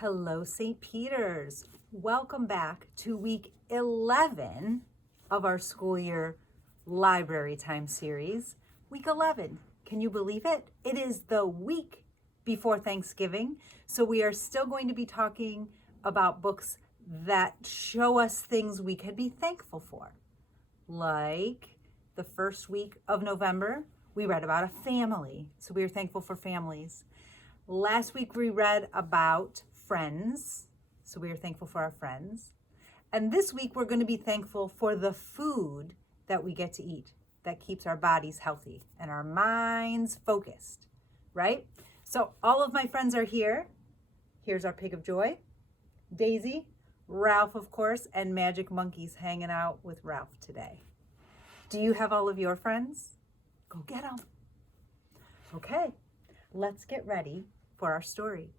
Hello, St. Peter's. Welcome back to week 11 of our school year library time series. Week 11, can you believe it? It is the week before Thanksgiving, so we are still going to be talking about books that show us things we could be thankful for. Like the first week of November, we read about a family, so we are thankful for families. Last week we read about friends, so we are thankful for our friends. And this week we're going to be thankful for the food that we get to eat that keeps our bodies healthy and our minds focused, right? So all of my friends are here. Here's our pig of joy, Daisy, Ralph, of course, and Magic Monkey's hanging out with Ralph today. Do you have all of your friends? Go get them. Okay, let's get ready for our story.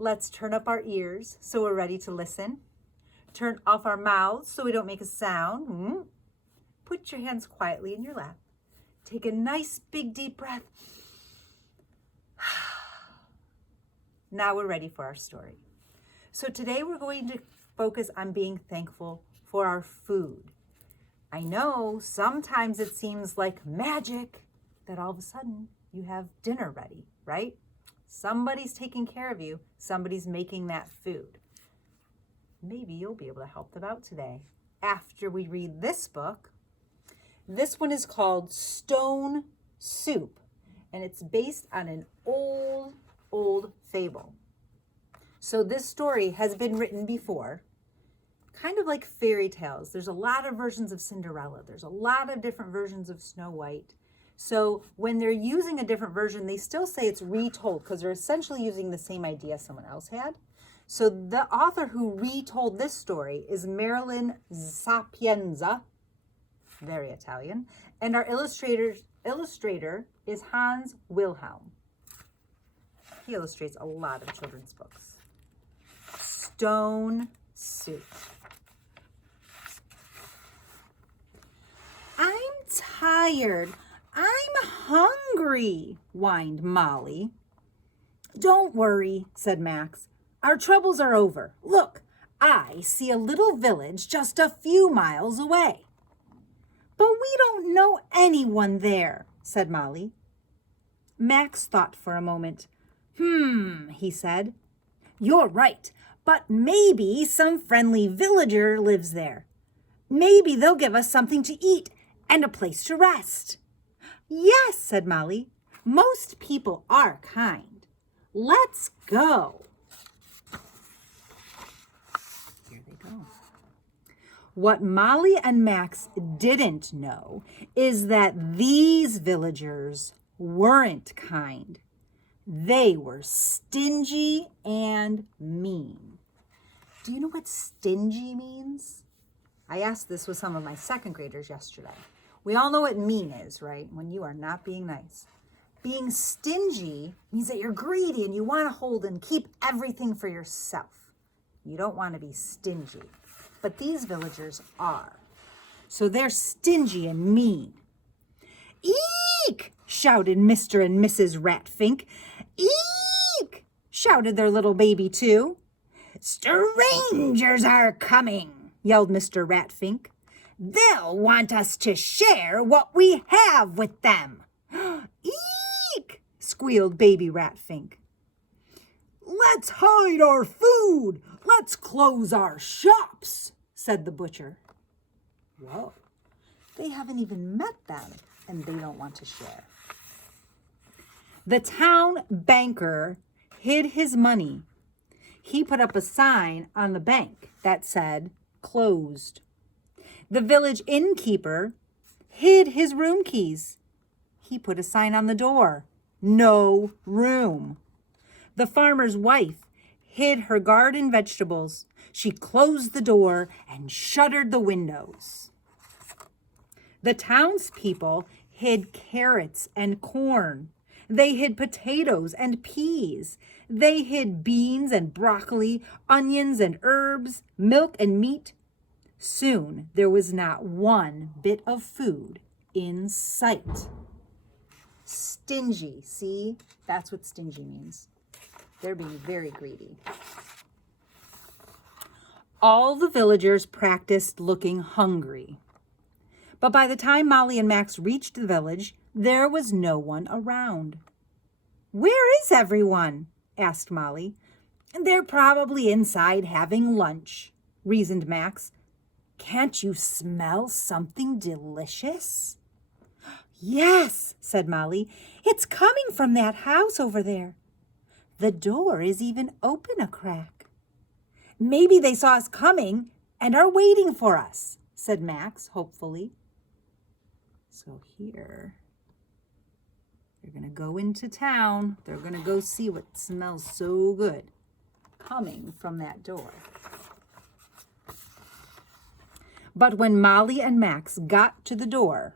Let's turn up our ears so we're ready to listen. Turn off our mouths so we don't make a sound. Put your hands quietly in your lap. Take a nice big deep breath. Now we're ready for our story. So today we're going to focus on being thankful for our food. I know sometimes it seems like magic that all of a sudden you have dinner ready, right? Somebody's taking care of you. Somebody's making that food. Maybe you'll be able to help them out today after we read this book. This one is called Stone Soup, and it's based on an old fable. So this story has been written before, kind of like fairy tales. There's a lot of versions of Cinderella. There's a lot of different versions of Snow White. So when they're using a different version, they still say it's retold because they're essentially using the same idea someone else had. So the author who retold this story is Marilyn Sapienza, very Italian, and our illustrator is Hans Wilhelm. He illustrates a lot of children's books. Stone Soup. I'm tired. I'm hungry, whined Molly. Don't worry, said Max. Our troubles are over. Look, I see a little village just a few miles away. But we don't know anyone there, said Molly. Max thought for a moment. He said. You're right, but maybe some friendly villager lives there. Maybe they'll give us something to eat and a place to rest. Yes, said Molly. Most people are kind. Let's go. Here they go. What Molly and Max didn't know is that these villagers weren't kind. They were stingy and mean. Do you know what stingy means? I asked this with some of my second graders yesterday. We all know what mean is, right? When you are not being nice. Being stingy means that you're greedy and you want to hold and keep everything for yourself. You don't want to be stingy. But these villagers are. So they're stingy and mean. Eek! Shouted Mr. and Mrs. Ratfink. Eek! Shouted their little baby too. Strangers are coming, yelled Mr. Ratfink. They'll want us to share what we have with them. Eek! Squealed baby Ratfink. Let's hide our food. Let's close our shops, said the butcher. Whoa, they haven't even met them and they don't want to share. The town banker hid his money. He put up a sign on the bank that said, closed. The village innkeeper hid his room keys. He put a sign on the door, no room. The farmer's wife hid her garden vegetables. She closed the door and shuttered the windows. The townspeople hid carrots and corn. They hid potatoes and peas. They hid beans and broccoli, onions and herbs, milk and meat. Soon there was not one bit of food in sight. Stingy, see? That's what stingy means. They're being very greedy. All the villagers practiced looking hungry. But by the time Molly and Max reached the village, there was no one around. "Where is everyone?" asked Molly. "They're probably inside having lunch," reasoned Max. "Can't you smell something delicious?" "Yes," said Molly. "It's coming from that house over there. The door is even open a crack." "Maybe they saw us coming and are waiting for us," said Max hopefully. So here, they're going to go into town. They're going to go see what smells so good coming from that door. But when Molly and Max got to the door,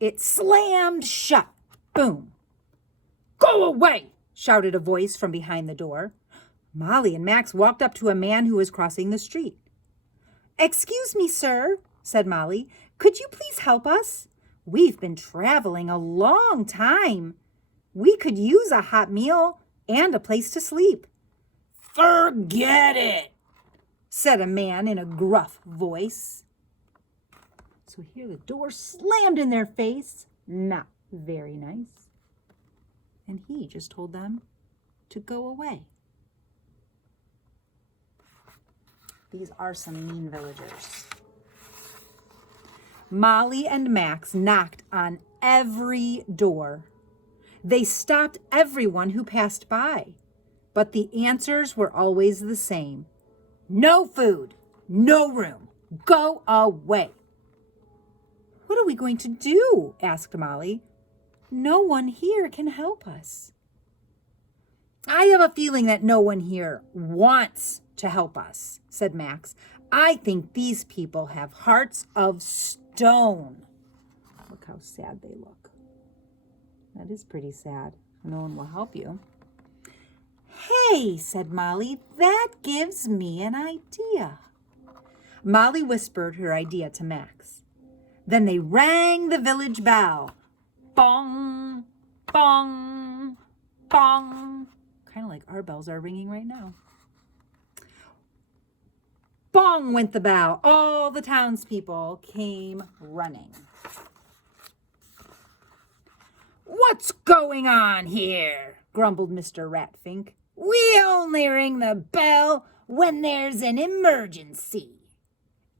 it slammed shut. Boom. "Go away!" shouted a voice from behind the door. Molly and Max walked up to a man who was crossing the street. "Excuse me, sir," said Molly. "Could you please help us? We've been traveling a long time. We could use a hot meal and a place to sleep." "Forget it," said a man in a gruff voice. So here the door slammed in their face. Not very nice. And he just told them to go away. These are some mean villagers. Molly and Max knocked on every door. They stopped everyone who passed by, but the answers were always the same. "No food, no room, go away." "What are we going to do?" asked Molly. "No one here can help us." "I have a feeling that no one here wants to help us," said Max. "I think these people have hearts of stone." Look how sad they look. That is pretty sad. No one will help you. "Hey," said Molly, "that gives me an idea." Molly whispered her idea to Max. Then they rang the village bell. Bong, bong, bong. Kind of like our bells are ringing right now. Bong went the bell. All the townspeople came running. "What's going on here?" grumbled Mr. Ratfink. "We only ring the bell when there's an emergency."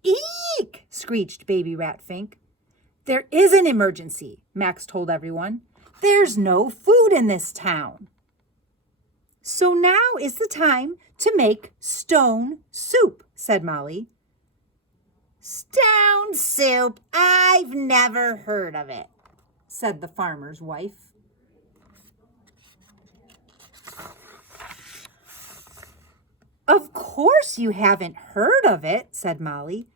"Eek!" screeched Baby Ratfink. "There is an emergency," Max told everyone. "There's no food in this town." "So now is the time to make stone soup," said Molly. "Stone soup? I've never heard of it," said the farmer's wife. "Of course you haven't heard of it," said Molly.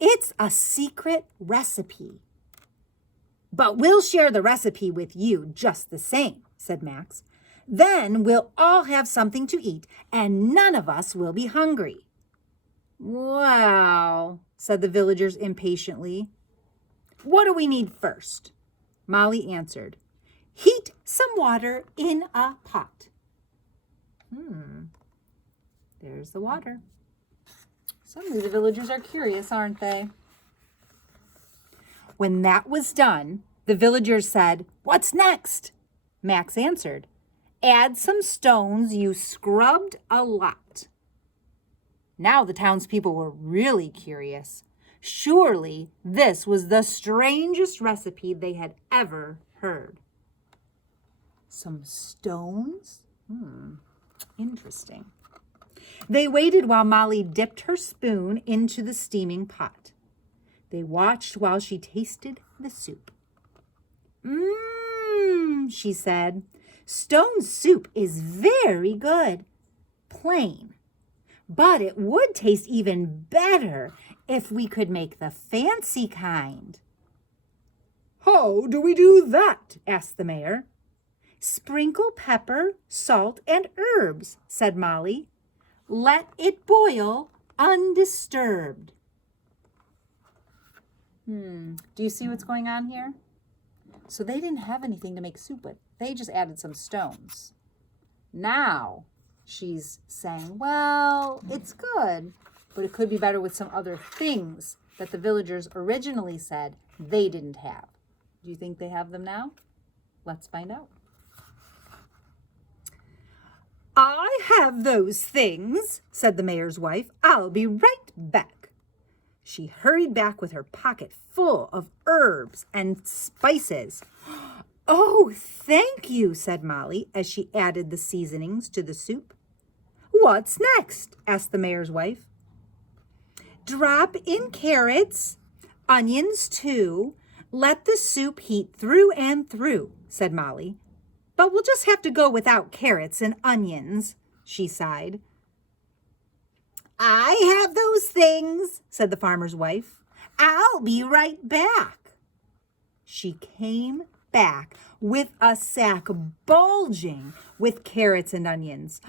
"It's a secret recipe." "But we'll share the recipe with you just the same," said Max. "Then we'll all have something to eat, and none of us will be hungry." "Well," said the villagers impatiently. "What do we need first?" Molly answered. "Heat some water in a pot." There's the water. Suddenly the villagers are curious, aren't they? When that was done, the villagers said, "What's next?" Max answered, "Add some stones you scrubbed a lot." Now the townspeople were really curious. Surely this was the strangest recipe they had ever heard. Some stones? Interesting. They waited while Molly dipped her spoon into the steaming pot. They watched while she tasted the soup. She said, "Stone soup is very good. Plain. But it would taste even better if we could make the fancy kind." "How do we do that?" asked the mayor. "Sprinkle pepper, salt, and herbs," said Molly. "Let it boil undisturbed." Do you see what's going on here? So they didn't have anything to make soup with. They just added some stones. Now she's saying, well, it's good, but it could be better with some other things that the villagers originally said they didn't have. Do you think they have them now? Let's find out. I have those things, said the mayor's wife. I'll be right back. She hurried back with her pocket full of herbs and spices. Oh, thank you, said Molly as she added the seasonings to the soup. What's next? Asked the mayor's wife. Drop in carrots, onions too. Let the soup heat through and through, said Molly. But we'll just have to go without carrots and onions, she sighed. I have those things, said the farmer's wife. I'll be right back. She came back with a sack bulging with carrots and onions.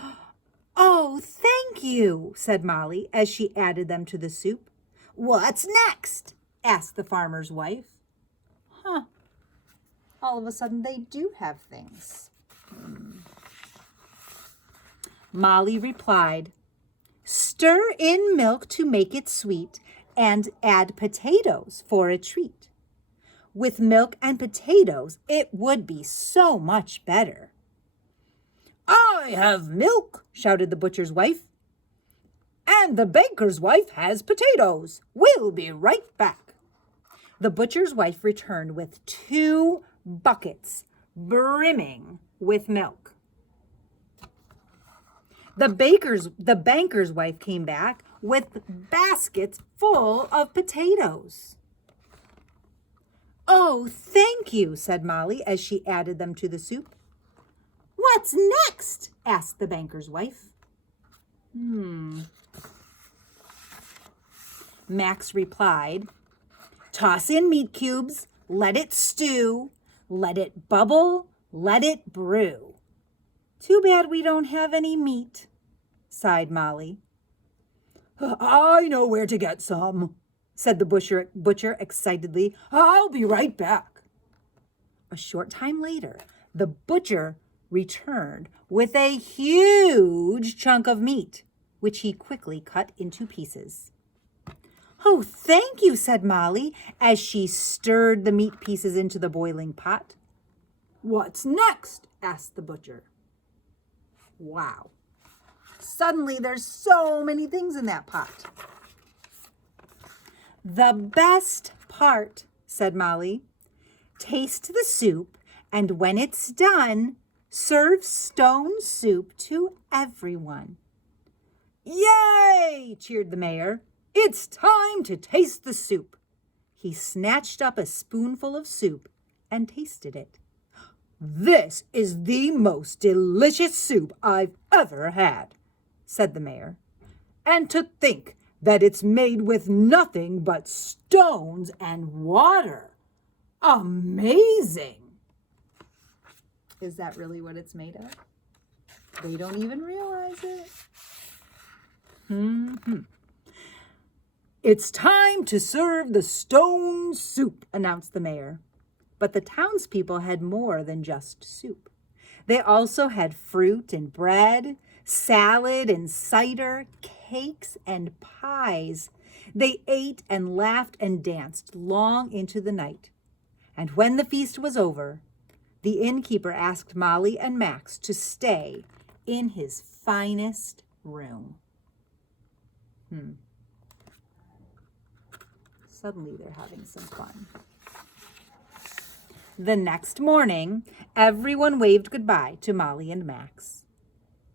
Oh, thank you, said Molly as she added them to the soup. What's next? Asked the farmer's wife. All of a sudden they do have things. Molly replied, stir in milk to make it sweet and add potatoes for a treat. With milk and potatoes, it would be so much better. I have milk, shouted the butcher's wife. And the baker's wife has potatoes. We'll be right back. The butcher's wife returned with 2 buckets brimming with milk. The banker's wife came back with baskets full of potatoes. Oh, thank you, said Molly as she added them to the soup. What's next? Asked the banker's wife. Max replied, toss in meat cubes, let it stew, let it bubble, let it brew. Too bad we don't have any meat, sighed Molly. I know where to get some, said the butcher excitedly. I'll be right back. A short time later, the butcher returned with a huge chunk of meat, which he quickly cut into pieces. Oh, thank you, said Molly as she stirred the meat pieces into the boiling pot. What's next? Asked the butcher. Wow. Suddenly there's so many things in that pot. The best part, said Molly. Taste the soup, and when it's done, serve stone soup to everyone. Yay! Cheered the mayor. It's time to taste the soup. He snatched up a spoonful of soup and tasted it. This is the most delicious soup I've ever had, said the mayor. And to think that it's made with nothing but stones and water. Amazing! Is that really what it's made of? They don't even realize it. It's time to serve the stone soup, announced the mayor. But the townspeople had more than just soup. They also had fruit and bread, salad and cider, cakes and pies. They ate and laughed and danced long into the night. And when the feast was over, the innkeeper asked Molly and Max to stay in his finest room. Suddenly they're having some fun. The next morning, everyone waved goodbye to Molly and Max.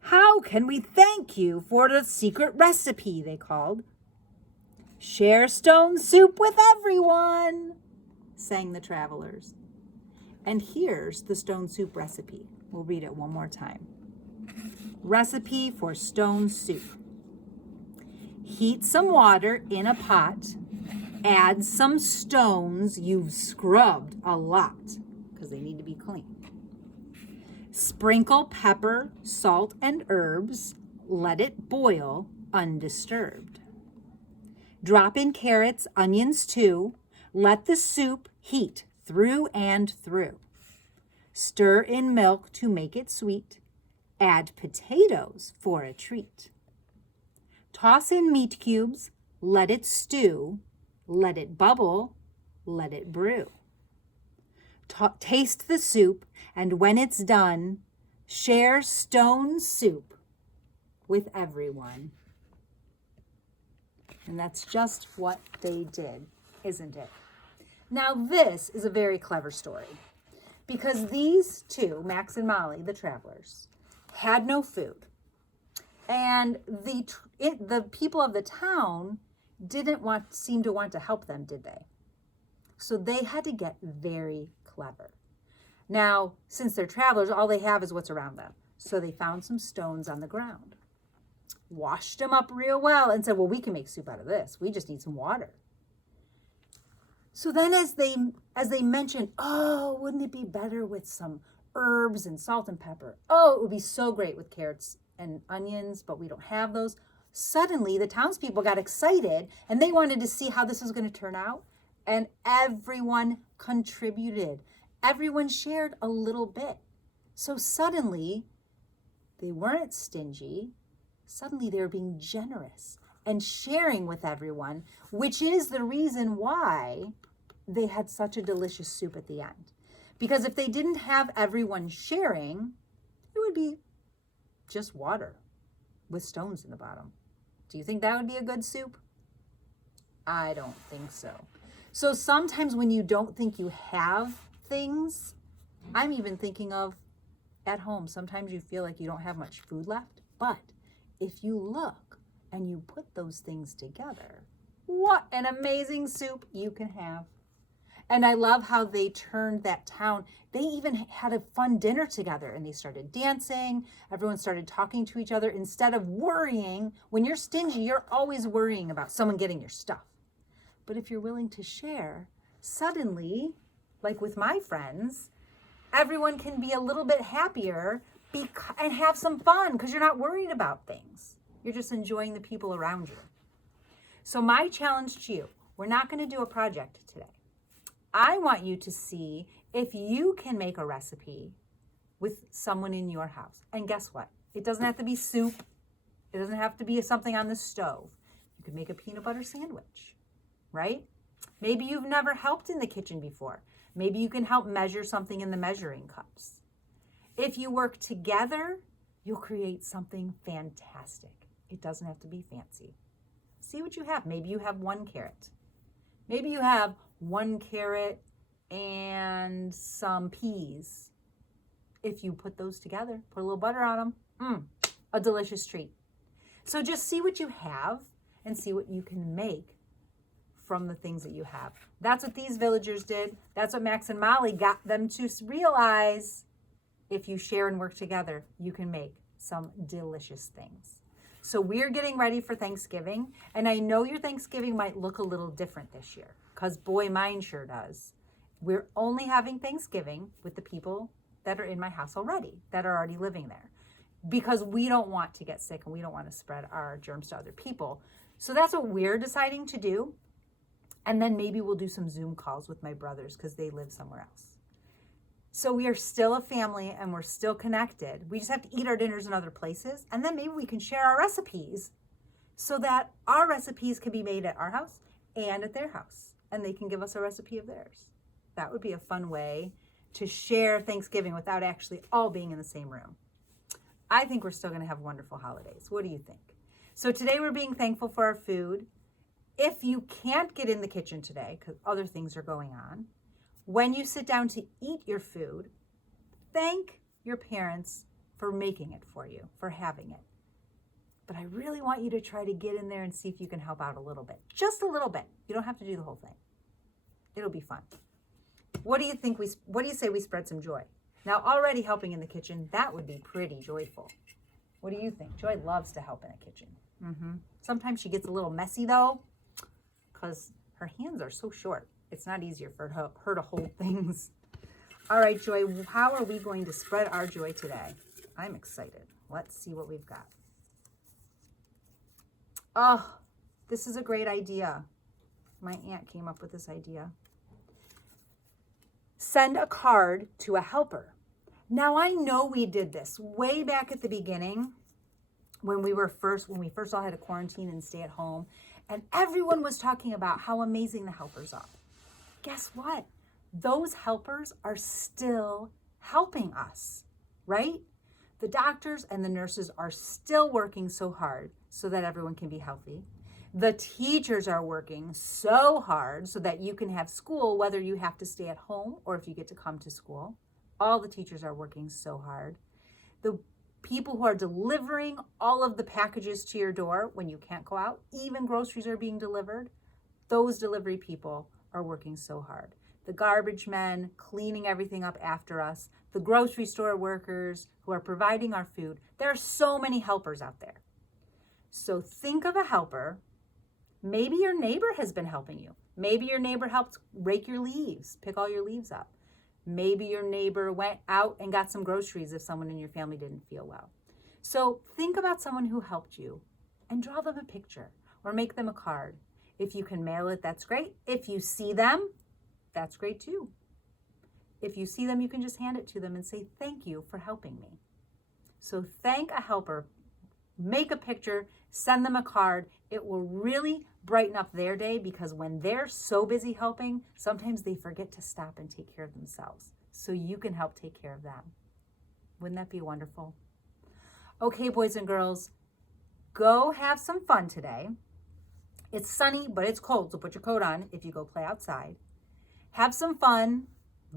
How can we thank you for the secret recipe, they called. Share stone soup with everyone, sang the travelers. And here's the stone soup recipe. We'll read it one more time. Recipe for stone soup. Heat some water in a pot. Add some stones you've scrubbed a lot because they need to be clean. Sprinkle pepper, salt, and herbs. Let it boil undisturbed. Drop in carrots, onions too. Let the soup heat through and through. Stir in milk to make it sweet. Add potatoes for a treat. Toss in meat cubes, let it stew, let it bubble, let it brew. Taste the soup, and when it's done, share stone soup with everyone. And that's just what they did, isn't it? Now, this is a very clever story because these two, Max and Molly, the travelers, had no food. And the people of the town didn't seem to want to help them, did they? So they had to get very clever. Now, since they're travelers, all they have is what's around them. So they found some stones on the ground, washed them up real well, and said, well, we can make soup out of this. We just need some water. So then as they mentioned, oh, wouldn't it be better with some herbs and salt and pepper? Oh, it would be so great with carrots and onions, but we don't have those. Suddenly, the townspeople got excited, and they wanted to see how this was going to turn out. And everyone contributed. Everyone shared a little bit. So suddenly, they weren't stingy. Suddenly, they were being generous and sharing with everyone, which is the reason why they had such a delicious soup at the end. Because if they didn't have everyone sharing, it would be just water with stones in the bottom. Do you think that would be a good soup? I don't think so. So sometimes when you don't think you have things, I'm even thinking of at home, sometimes you feel like you don't have much food left, but if you look and you put those things together, what an amazing soup you can have. And I love how they turned that town. They even had a fun dinner together and they started dancing. Everyone started talking to each other instead of worrying. When you're stingy, you're always worrying about someone getting your stuff. But if you're willing to share, suddenly, like with my friends, everyone can be a little bit happier and have some fun because you're not worried about things. You're just enjoying the people around you. So my challenge to you, we're not going to do a project today. I want you to see if you can make a recipe with someone in your house. And guess what? It doesn't have to be soup. It doesn't have to be something on the stove. You can make a peanut butter sandwich, right? Maybe you've never helped in the kitchen before. Maybe you can help measure something in the measuring cups. If you work together, you'll create something fantastic. It doesn't have to be fancy. See what you have. Maybe you have 1 carrot. Maybe you have 1 carrot and some peas. If you put those together, put a little butter on them, a delicious treat. So just see what you have and see what you can make from the things that you have. That's what these villagers did. That's what Max and Molly got them to realize. If you share and work together, you can make some delicious things. So we're getting ready for Thanksgiving, and I know your Thanksgiving might look a little different this year, because boy, mine sure does. We're only having Thanksgiving with the people that are in my house already, that are already living there, because we don't want to get sick and we don't want to spread our germs to other people. So that's what we're deciding to do. And then maybe we'll do some Zoom calls with my brothers because they live somewhere else. So we are still a family and we're still connected. We just have to eat our dinners in other places. And then maybe we can share our recipes so that our recipes can be made at our house and at their house. And they can give us a recipe of theirs. That would be a fun way to share Thanksgiving without actually all being in the same room. I think we're still going to have wonderful holidays. What do you think? So today we're being thankful for our food. If you can't get in the kitchen today because other things are going on, when you sit down to eat your food, thank your parents for making it for you, for having it. But I really want you to try to get in there and see if you can help out a little bit. Just a little bit. You don't have to do the whole thing. It'll be fun. What do you think what do you say we spread some joy? Now, already helping in the kitchen, that would be pretty joyful. What do you think? Joy loves to help in a kitchen. Sometimes she gets a little messy though, because her hands are so short. It's not easier for her to hold things. All right, Joy, how are we going to spread our joy today? I'm excited. Let's see what we've got. Oh, this is a great idea. My aunt came up with this idea. Send a card to a helper. Now, I know we did this way back at the beginning when we first all had to quarantine and stay at home, and everyone was talking about how amazing the helpers are. Guess what? Those helpers are still helping us, right? The doctors and the nurses are still working so hard so that everyone can be healthy. The teachers are working so hard so that you can have school, whether you have to stay at home or if you get to come to school. All the teachers are working so hard. The people who are delivering all of the packages to your door when you can't go out, even groceries are being delivered, those delivery people are working so hard. The garbage men cleaning everything up after us, the grocery store workers who are providing our food. There are so many helpers out there. So think of a helper. Maybe your neighbor has been helping you. Maybe your neighbor helped rake your leaves, pick all your leaves up. Maybe your neighbor went out and got some groceries if someone in your family didn't feel well. So think about someone who helped you and draw them a picture or make them a card. If you can mail it, that's great. If you see them, that's great too. If you see them, you can just hand it to them and say, thank you for helping me. So thank a helper, make a picture, send them a card. It will really brighten up their day because when they're so busy helping, sometimes they forget to stop and take care of themselves. So you can help take care of them. Wouldn't that be wonderful? Okay, boys and girls, go have some fun today. It's sunny, but it's cold, so put your coat on if you go play outside. Have some fun.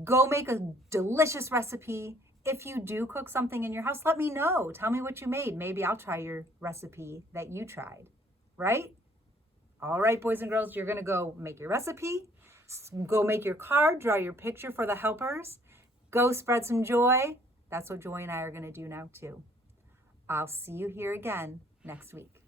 Go make a delicious recipe. If you do cook something in your house, let me know. Tell me what you made. Maybe I'll try your recipe that you tried, right? All right, boys and girls, you're going to go make your recipe. Go make your card, draw your picture for the helpers. Go spread some joy. That's what Joy and I are going to do now too. I'll see you here again next week.